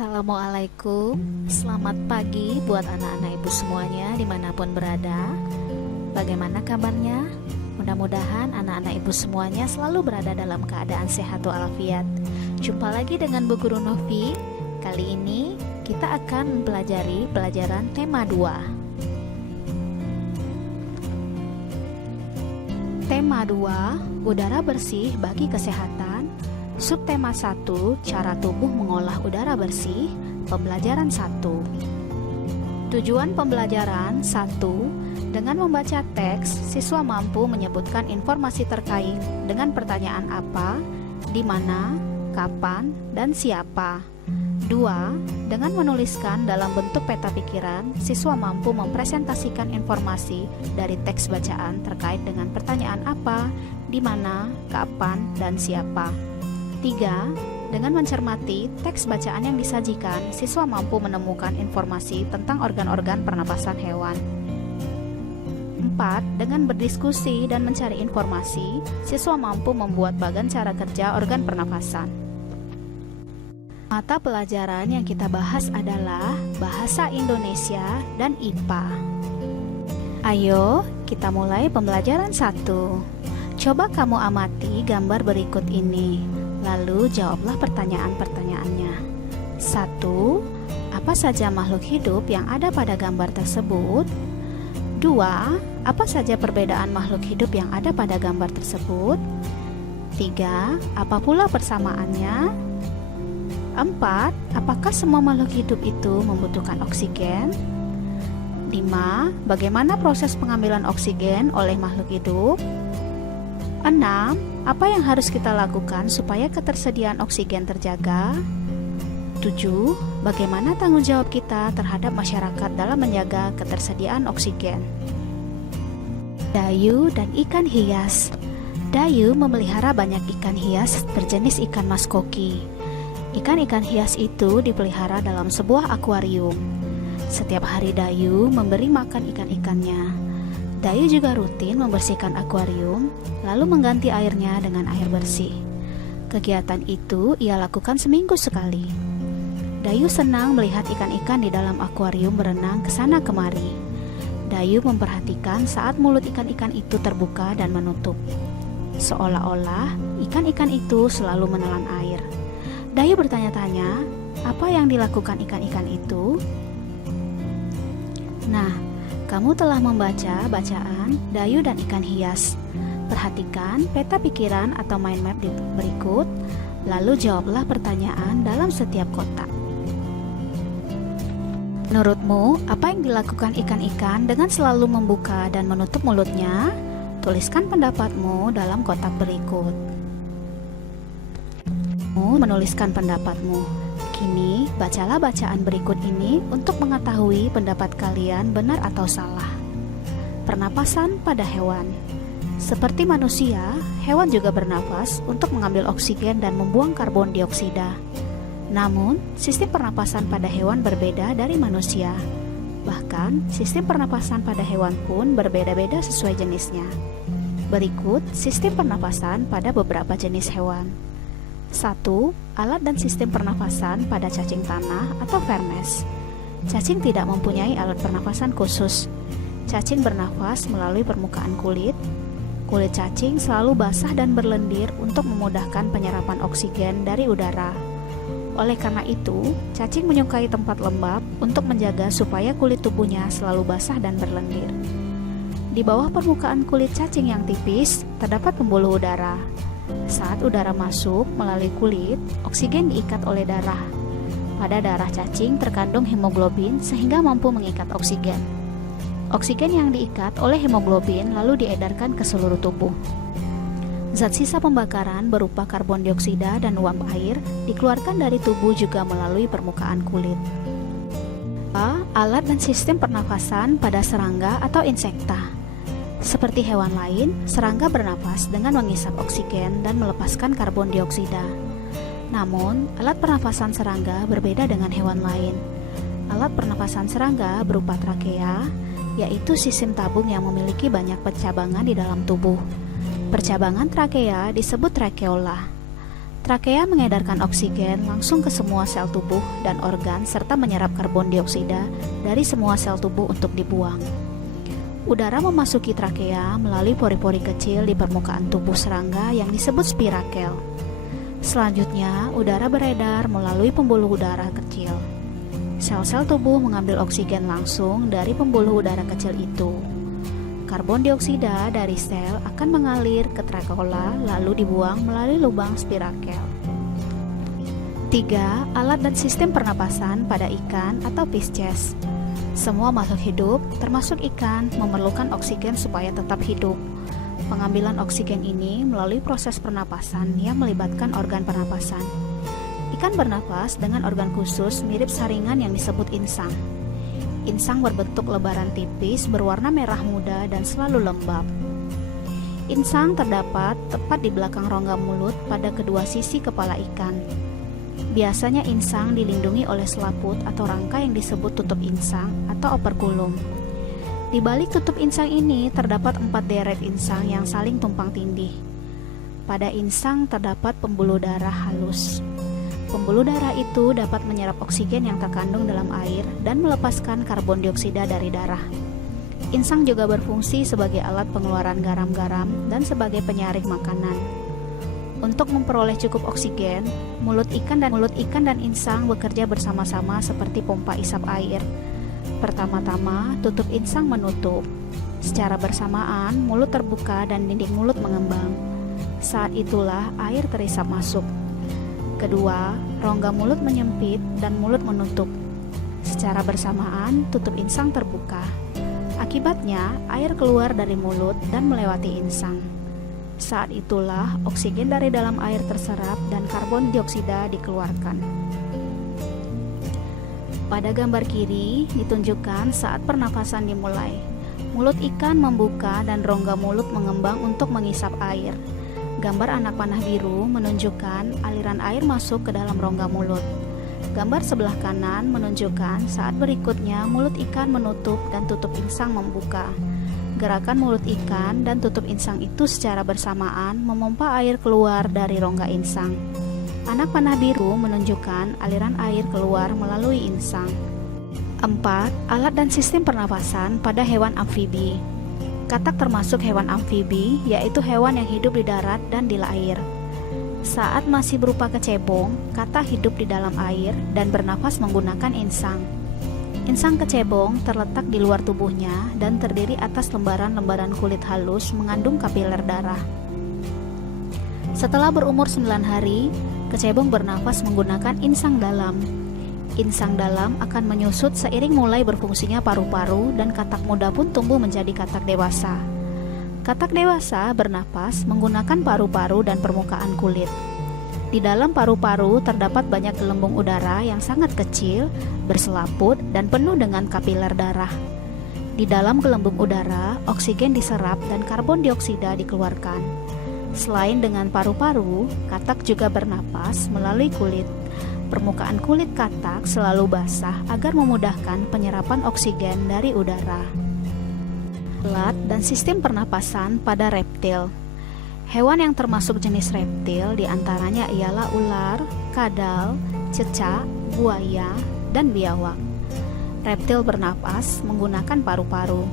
Assalamualaikum, selamat pagi buat anak-anak ibu semuanya dimanapun berada. Bagaimana kabarnya? Mudah-mudahan anak-anak ibu semuanya selalu berada dalam keadaan sehat walafiat. Jumpa lagi dengan Bu Guru Novi. Kali ini kita akan mempelajari pelajaran tema 2. Tema 2, udara bersih bagi kesehatan. Subtema 1, cara tubuh mengolah udara bersih. Pembelajaran 1. Tujuan pembelajaran 1. Dengan membaca teks, siswa mampu menyebutkan informasi terkait dengan pertanyaan apa, di mana, kapan, dan siapa. 2. Dengan menuliskan dalam bentuk peta pikiran, siswa mampu mempresentasikan informasi dari teks bacaan terkait dengan pertanyaan apa, di mana, kapan, dan siapa. 3. Dengan mencermati teks bacaan yang disajikan, siswa mampu menemukan informasi tentang organ-organ pernapasan hewan. 4. Dengan berdiskusi dan mencari informasi, siswa mampu membuat bagan cara kerja organ pernapasan. Mata pelajaran yang kita bahas adalah Bahasa Indonesia dan IPA. Ayo, kita mulai pembelajaran 1. Coba kamu amati gambar berikut ini. Lalu jawablah pertanyaan-pertanyaannya. 1. Apa saja makhluk hidup yang ada pada gambar tersebut? 2. Apa saja perbedaan makhluk hidup yang ada pada gambar tersebut? 3. Apa pula persamaannya? 4. Apakah semua makhluk hidup itu membutuhkan oksigen? 5. Bagaimana proses pengambilan oksigen oleh makhluk hidup? 6. Apa yang harus kita lakukan supaya ketersediaan oksigen terjaga? 7. Bagaimana tanggung jawab kita terhadap masyarakat dalam menjaga ketersediaan oksigen? Dayu dan ikan hias. Dayu memelihara banyak ikan hias berjenis ikan mas koki. Ikan-ikan hias itu dipelihara dalam sebuah akuarium. Setiap hari Dayu memberi makan ikan-ikannya. Dayu juga rutin membersihkan akuarium, lalu mengganti airnya dengan air bersih. Kegiatan itu ia lakukan seminggu sekali. Dayu senang melihat ikan-ikan di dalam akuarium berenang ke sana kemari. Dayu memperhatikan saat mulut ikan-ikan itu terbuka dan menutup. Seolah-olah ikan-ikan itu selalu menelan air. Dayu bertanya-tanya, apa yang dilakukan ikan-ikan itu? Nah, kamu telah membaca bacaan Dayu dan ikan hias. Perhatikan peta pikiran atau mind map di berikut, lalu jawablah pertanyaan dalam setiap kotak. Menurutmu, apa yang dilakukan ikan-ikan dengan selalu membuka dan menutup mulutnya? Tuliskan pendapatmu dalam kotak berikut. Menuliskan pendapatmu. Kini, bacalah bacaan berikut ini untuk mengetahui pendapat kalian benar atau salah. Pernapasan pada hewan. Seperti manusia, hewan juga bernapas untuk mengambil oksigen dan membuang karbon dioksida. Namun, sistem pernapasan pada hewan berbeda dari manusia. Bahkan, sistem pernapasan pada hewan pun berbeda-beda sesuai jenisnya. Berikut sistem pernapasan pada beberapa jenis hewan. 1. Alat dan sistem pernapasan pada cacing tanah atau vermes. Cacing tidak mempunyai alat pernapasan khusus. Cacing bernafas melalui permukaan kulit. Kulit cacing selalu basah dan berlendir untuk memudahkan penyerapan oksigen dari udara. Oleh karena itu, cacing menyukai tempat lembab untuk menjaga supaya kulit tubuhnya selalu basah dan berlendir. Di bawah permukaan kulit cacing yang tipis, terdapat pembuluh udara. Saat udara masuk melalui kulit, oksigen diikat oleh darah. Pada darah cacing terkandung hemoglobin sehingga mampu mengikat oksigen. Oksigen yang diikat oleh hemoglobin lalu diedarkan ke seluruh tubuh. Zat sisa pembakaran berupa karbon dioksida dan uap air dikeluarkan dari tubuh juga melalui permukaan kulit. Alat dan sistem pernafasan pada serangga atau insekta. Seperti hewan lain, serangga bernapas dengan mengisap oksigen dan melepaskan karbon dioksida. Namun, alat pernapasan serangga berbeda dengan hewan lain. Alat pernapasan serangga berupa trakea, yaitu sistem tabung yang memiliki banyak percabangan di dalam tubuh. Percabangan trakea disebut trakeola. Trakea mengedarkan oksigen langsung ke semua sel tubuh dan organ serta menyerap karbon dioksida dari semua sel tubuh untuk dibuang. Udara memasuki trakea melalui pori-pori kecil di permukaan tubuh serangga yang disebut spirakel. Selanjutnya, udara beredar melalui pembuluh udara kecil. Sel-sel tubuh mengambil oksigen langsung dari pembuluh udara kecil itu. Karbon dioksida dari sel akan mengalir ke trakeola lalu dibuang melalui lubang spirakel. 3. Alat dan sistem pernapasan pada ikan atau Pisces. Semua makhluk hidup, termasuk ikan, memerlukan oksigen supaya tetap hidup. Pengambilan oksigen ini melalui proses pernapasan yang melibatkan organ pernapasan. Ikan bernapas dengan organ khusus mirip saringan yang disebut insang. Insang berbentuk lebaran tipis berwarna merah muda dan selalu lembab. Insang terdapat tepat di belakang rongga mulut pada kedua sisi kepala ikan. Biasanya insang dilindungi oleh selaput atau rangka yang disebut tutup insang atau operkulum. Di balik tutup insang ini terdapat 4 deret insang yang saling tumpang tindih. Pada insang terdapat pembuluh darah halus. Pembuluh darah itu dapat menyerap oksigen yang terkandung dalam air dan melepaskan karbon dioksida dari darah. Insang juga berfungsi sebagai alat pengeluaran garam-garam dan sebagai penyaring makanan. Untuk memperoleh cukup oksigen, mulut ikan dan insang bekerja bersama-sama seperti pompa isap air. Pertama-tama, tutup insang menutup. Secara bersamaan, mulut terbuka dan dinding mulut mengembang. Saat itulah air terisap masuk. Kedua, rongga mulut menyempit dan mulut menutup. Secara bersamaan, tutup insang terbuka. Akibatnya, air keluar dari mulut dan melewati insang. Saat itulah oksigen dari dalam air terserap dan karbon dioksida dikeluarkan. Pada gambar kiri ditunjukkan saat pernapasan dimulai. Mulut ikan membuka dan rongga mulut mengembang untuk mengisap air. Gambar anak panah biru menunjukkan aliran air masuk ke dalam rongga mulut. Gambar sebelah kanan menunjukkan saat berikutnya mulut ikan menutup dan tutup insang membuka. Gerakan mulut ikan dan tutup insang itu secara bersamaan memompa air keluar dari rongga insang. Anak panah biru menunjukkan aliran air keluar melalui insang. 4. Alat dan sistem pernapasan pada hewan amfibi. Katak termasuk hewan amfibi, yaitu hewan yang hidup di darat dan di air. Saat masih berupa kecebong, katak hidup di dalam air dan bernapas menggunakan insang. Insang kecebong terletak di luar tubuhnya dan terdiri atas lembaran-lembaran kulit halus mengandung kapiler darah. Setelah berumur 9 hari, kecebong bernapas menggunakan insang dalam. Insang dalam akan menyusut seiring mulai berfungsinya paru-paru dan katak muda pun tumbuh menjadi katak dewasa. Katak dewasa bernapas menggunakan paru-paru dan permukaan kulit. Di dalam paru-paru terdapat banyak gelembung udara yang sangat kecil, berselaput, dan penuh dengan kapiler darah. Di dalam gelembung udara, oksigen diserap dan karbon dioksida dikeluarkan. Selain dengan paru-paru, katak juga bernapas melalui kulit. Permukaan kulit katak selalu basah agar memudahkan penyerapan oksigen dari udara. Alat dan sistem pernapasan pada reptil. Hewan yang termasuk jenis reptil diantaranya ialah ular, kadal, cecak, buaya, dan biawak. Reptil bernapas menggunakan paru-paru.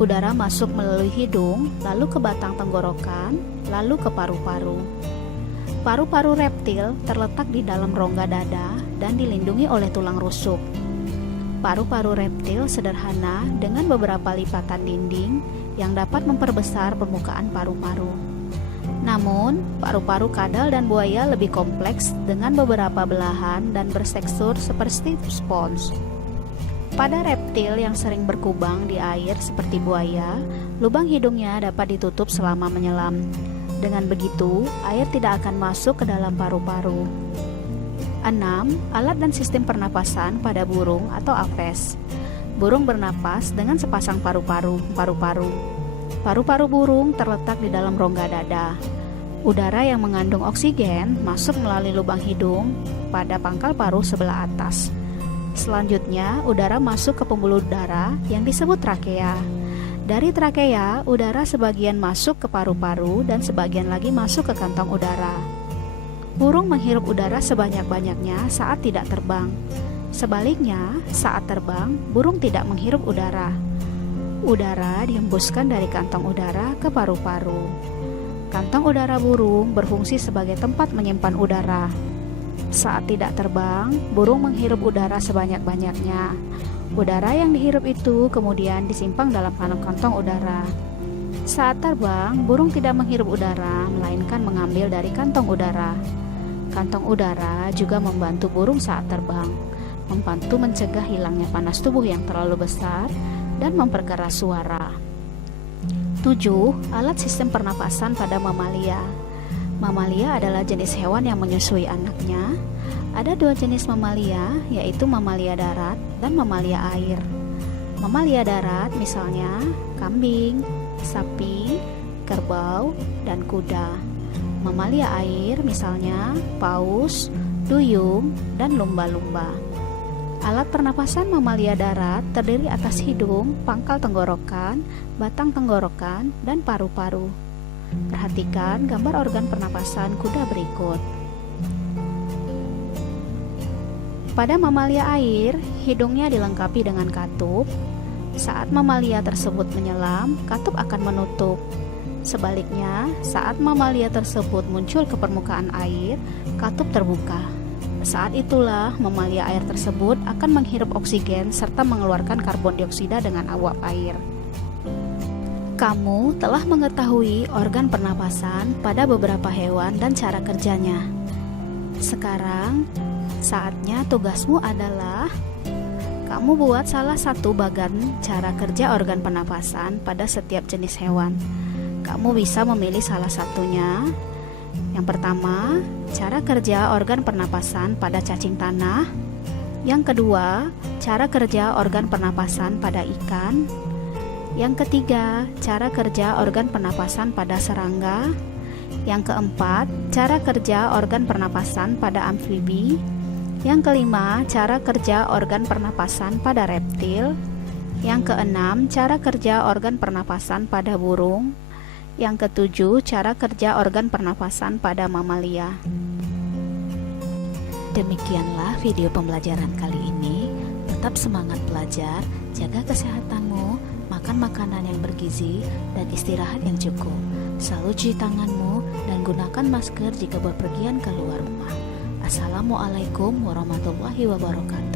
Udara masuk melalui hidung, lalu ke batang tenggorokan, lalu ke paru-paru. Paru-paru reptil terletak di dalam rongga dada dan dilindungi oleh tulang rusuk. Paru-paru reptil sederhana dengan beberapa lipatan dinding yang dapat memperbesar permukaan paru-paru. Namun, paru-paru kadal dan buaya lebih kompleks dengan beberapa belahan dan bertekstur seperti spons. Pada reptil yang sering berkubang di air seperti buaya, lubang hidungnya dapat ditutup selama menyelam. Dengan begitu, air tidak akan masuk ke dalam paru-paru. 6. Alat dan sistem pernapasan pada burung atau apes. Burung bernapas dengan sepasang paru-paru. Paru-paru burung terletak di dalam rongga dada. Udara yang mengandung oksigen masuk melalui lubang hidung pada pangkal paru sebelah atas. Selanjutnya, udara masuk ke pembuluh udara yang disebut trakea. Dari trakea, udara sebagian masuk ke paru-paru dan sebagian lagi masuk ke kantong udara. Burung menghirup udara sebanyak-banyaknya saat tidak terbang. Sebaliknya, saat terbang, burung tidak menghirup udara. Udara dihembuskan dari kantong udara ke paru-paru. Kantong udara burung berfungsi sebagai tempat menyimpan udara. Saat tidak terbang, burung menghirup udara sebanyak-banyaknya. Udara yang dihirup itu kemudian disimpan dalam kantong udara. Saat terbang, burung tidak menghirup udara, melainkan mengambil dari kantong udara. Kantong udara juga membantu burung saat terbang, membantu mencegah hilangnya panas tubuh yang terlalu besar dan memperkeras suara. 7. Alat sistem pernapasan pada mamalia. Mamalia adalah jenis hewan yang menyusui anaknya. Ada 2 jenis mamalia, yaitu mamalia darat dan mamalia air. Mamalia darat misalnya kambing, sapi, kerbau, dan kuda. Mamalia air misalnya paus, duyung, dan lumba-lumba. Alat pernapasan mamalia darat terdiri atas hidung, pangkal tenggorokan, batang tenggorokan, dan paru-paru. Perhatikan gambar organ pernapasan kuda berikut. Pada mamalia air, hidungnya dilengkapi dengan katup. Saat mamalia tersebut menyelam, katup akan menutup. Sebaliknya, saat mamalia tersebut muncul ke permukaan air, katup terbuka. Saat itulah mamalia air tersebut akan menghirup oksigen serta mengeluarkan karbon dioksida dengan uap air. Kamu telah mengetahui organ pernapasan pada beberapa hewan dan cara kerjanya. Sekarang, saatnya tugasmu adalah kamu buat salah satu bagan cara kerja organ pernapasan pada setiap jenis hewan. Kamu bisa memilih salah satunya. Yang pertama, cara kerja organ pernapasan pada cacing tanah. Yang kedua, cara kerja organ pernapasan pada ikan. Yang ketiga, cara kerja organ pernapasan pada serangga. Yang keempat, cara kerja organ pernapasan pada amfibi. Yang kelima, cara kerja organ pernapasan pada reptil. Yang keenam, cara kerja organ pernapasan pada burung. Yang ketujuh, cara kerja organ pernapasan pada mamalia. Demikianlah video pembelajaran kali ini. Tetap semangat belajar, jaga kesehatanmu, makan makanan yang bergizi, dan istirahat yang cukup. Selalu cuci tanganmu dan gunakan masker jika berpergian keluar rumah. Assalamualaikum warahmatullahi wabarakatuh.